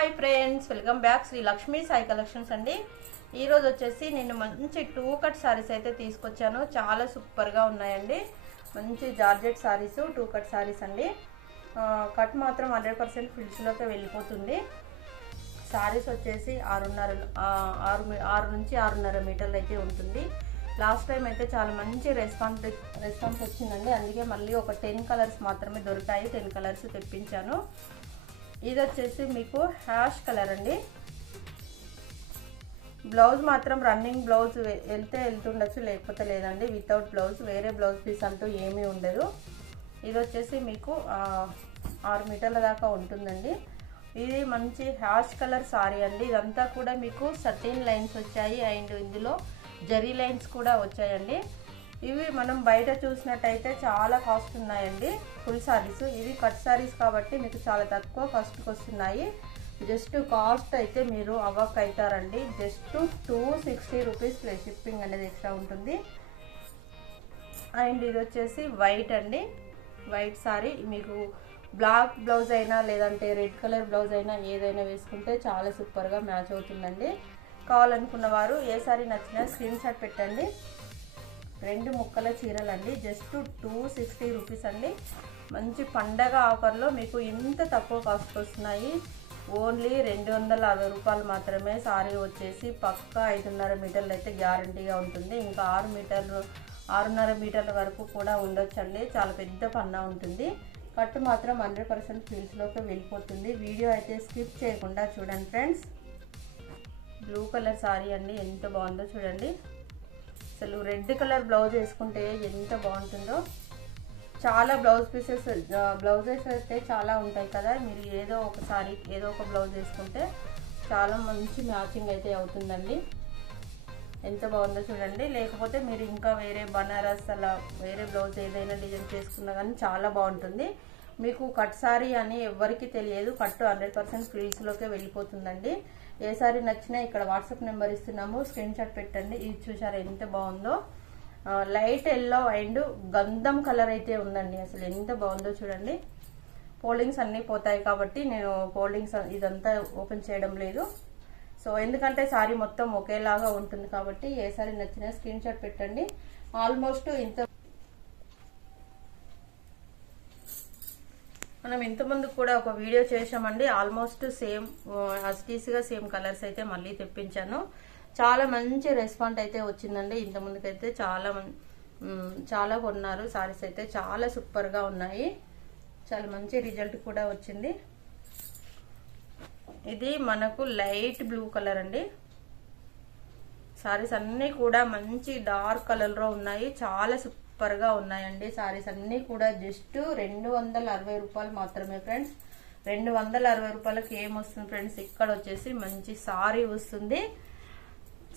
Hi friends, welcome back Shri Lakshmi Sai collections అండి. ఈరోజు వచ్చేసి నేను మంచి 2 కట్ సారీస్ అయితే తీసుకొచ్చాను. చాలా సూపర్గా ఉన్నాయండి. మంచి జార్జెట్ సారీస్, 2 కట్ సారీస్ అండి. కట్ మాత్రం 100% ఫిల్స్లోకి వెళ్ళిపోతుంది. సారీస్ వచ్చేసి 6 నుంచి 6.5 మీటర్లు అయితే ఉంటుంది. లాస్ట్ టైం అయితే చాలా మంచి రెస్పాన్స్ వచ్చిందండి. అందుకే మళ్ళీ ఒక 10 కలర్స్ మాత్రమే దొరికాయి. 10 కలర్స్ తెప్పించాను. ఇది వచ్చేసి మీకు హ్యాష్ కలర్ అండి. బ్లౌజ్ మాత్రం రన్నింగ్ బ్లౌజ్ వెళ్తుండొచ్చు, లేకపోతే లేదండి. వితౌట్ బ్లౌజ్, వేరే బ్లౌజ్ పీస్ అంటూ ఏమీ ఉండదు. ఇది వచ్చేసి మీకు 6 మీటర్ల దాకా ఉంటుందండి. ఇది మంచి హ్యాష్ కలర్ సారీ అండి. ఇదంతా కూడా మీకు సటిన్ లైన్స్ వచ్చాయి అండ్ ఇందులో జరీ లైన్స్ కూడా వచ్చాయండి. ఇవి మనం బయట చూసినట్టయితే చాలా కాస్ట్ ఉన్నాయండి ఫుల్ సారీస్. ఇవి కట్ సారీస్ కాబట్టి మీకు చాలా తక్కువ కాస్ట్కి వస్తున్నాయి. జస్ట్ కాస్ట్ అయితే మీరు అవాక్ అవుతారండి. జస్ట్ 260 రూపీస్ ప్లస్ షిప్పింగ్ అనేది ఎక్స్ట్రా ఉంటుంది. అండ్ ఇది వచ్చేసి వైట్ అండి. వైట్ సారీ మీకు బ్లాక్ బ్లౌజ్ అయినా లేదంటే రెడ్ కలర్ బ్లౌజ్ అయినా ఏదైనా వేసుకుంటే చాలా సూపర్గా మ్యాచ్ అవుతుందండి. కావాలనుకున్న వారు ఏ సారీ నచ్చినా స్క్రీన్ షాట్ పెట్టండి. 2 ముక్కల చీరలండి. జస్ట్ 260 రూపీస్ అండి. మంచి పండగ ఆఫర్లో మీకు ఇంత తక్కువ కాస్ట్ వస్తున్నాయి. ఓన్లీ 260 రూపాయలు మాత్రమే. సారీ వచ్చేసి పక్కా 5.5 మీటర్లు అయితే గ్యారంటీగా ఉంటుంది. ఇంకా 6.5 మీటర్ల వరకు కూడా ఉండొచ్చండి. చాలా పెద్ద పన్నా ఉంటుంది. కట్టు మాత్రం 100% ఫీల్స్లోకి వెళ్ళిపోతుంది. వీడియో అయితే స్కిప్ చేయకుండా చూడండి ఫ్రెండ్స్. బ్లూ కలర్ సారీ అండి. ఎంత బాగుందో చూడండి. అసలు రెడ్ కలర్ బ్లౌజ్ వేసుకుంటే ఎంత బాగుంటుందో. చాలా బ్లౌజెస్ అయితే చాలా ఉంటాయి కదా. మీరు ఏదో ఒక బ్లౌజ్ వేసుకుంటే చాలా మంచి మ్యాచింగ్ అయితే అవుతుందండి. ఎంత బాగుందో చూడండి. లేకపోతే మీరు ఇంకా వేరే బనారస్ అలా వేరే బ్లౌజ్ ఏదైనా డిజైన్ చేసుకున్నా కానీ చాలా బాగుంటుంది. మీకు కట్ సారీ అని ఎవరికి తెలియదు. కట్టు 100% ఫ్రీల్స్లోకే వెళ్ళిపోతుందండి. ఏ సారీ నచ్చినా ఇక్కడ వాట్సాప్ నెంబర్ ఇస్తున్నాము, స్క్రీన్ షాట్ పెట్టండి. ఇది చూసారా ఎంత బాగుందో. లైట్ ఎల్లో అండ్ గంధం కలర్ అయితే ఉందండి. అసలు ఎంత బాగుందో చూడండి. ఫోల్డింగ్స్ అన్నీ పోతాయి కాబట్టి నేను ఫోల్డింగ్స్ ఇదంతా ఓపెన్ చేయడం లేదు. సో ఎందుకంటే సారీ మొత్తం ఒకేలాగా ఉంటుంది కాబట్టి ఏ సారీ నచ్చినా స్క్రీన్ షాట్ పెట్టండి. ఆల్మోస్ట్ మనం ఇంతకుముందు కూడా ఒక వీడియో చేసామండి. ఆల్మోస్ట్ సేమ్ అస్టీస్గా సేమ్ కలర్స్ అయితే మళ్ళీ తెప్పించాను. చాలా మంచి రెస్పాన్స్ అయితే వచ్చిందండి. ఇంతకుముందుకైతే చాలా కొన్నారు. సారీస్ అయితే చాలా సూపర్గా ఉన్నాయి. చాలా మంచి రిజల్ట్ కూడా వచ్చింది. ఇది మనకు లైట్ బ్లూ కలర్ అండి. సారీస్ అన్నీ కూడా మంచి డార్క్ కలర్లో ఉన్నాయి. చాలా సూపర్గా ఉన్నాయండి. సారీస్ అన్నీ కూడా జస్ట్ 260 రూపాయలు మాత్రమే ఫ్రెండ్స్. 260 రూపాయలకి ఏమొస్తుంది ఫ్రెండ్స్? ఇక్కడ వచ్చేసి మంచి సారీ వస్తుంది.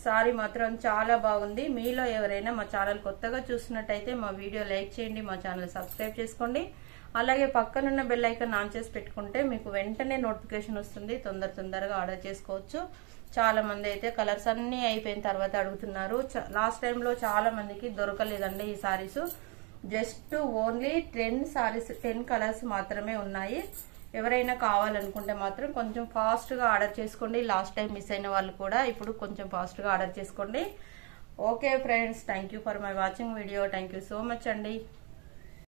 సారీ మాత్రం చాలా బాగుంది. మీలో ఎవరైనా మా ఛానల్ కొత్తగా చూసినట్టయితే మా వీడియో లైక్ చేయండి, మా ఛానల్ సబ్స్క్రైబ్ చేసుకోండి. అలాగే పక్కనున్న బెల్ ఐకాన్ ఆన్ చేసి పెట్టుకుంటే మీకు వెంటనే నోటిఫికేషన్ వస్తుంది. తొందరగా ఆర్డర్ చేసుకోవచ్చు. చాలా మంది అయితే కలర్స్ అన్నీ అయిపోయిన తర్వాత అడుగుతున్నారు. లాస్ట్ టైంలో చాలా మందికి దొరకలేదండి ఈ సారీస్. జస్ట్ ఓన్లీ 10 కలర్స్ మాత్రమే ఉన్నాయి. ఎవరైనా కావాలనుకుంటే మాత్రం కొంచెం ఫాస్ట్గా ఆర్డర్ చేసుకోండి. లాస్ట్ టైం మిస్ అయిన వాళ్ళు కూడా ఇప్పుడు కొంచెం ఫాస్ట్గా ఆర్డర్ చేసుకోండి. Okay friends, thank you for my watching video. Thank you so much అండి.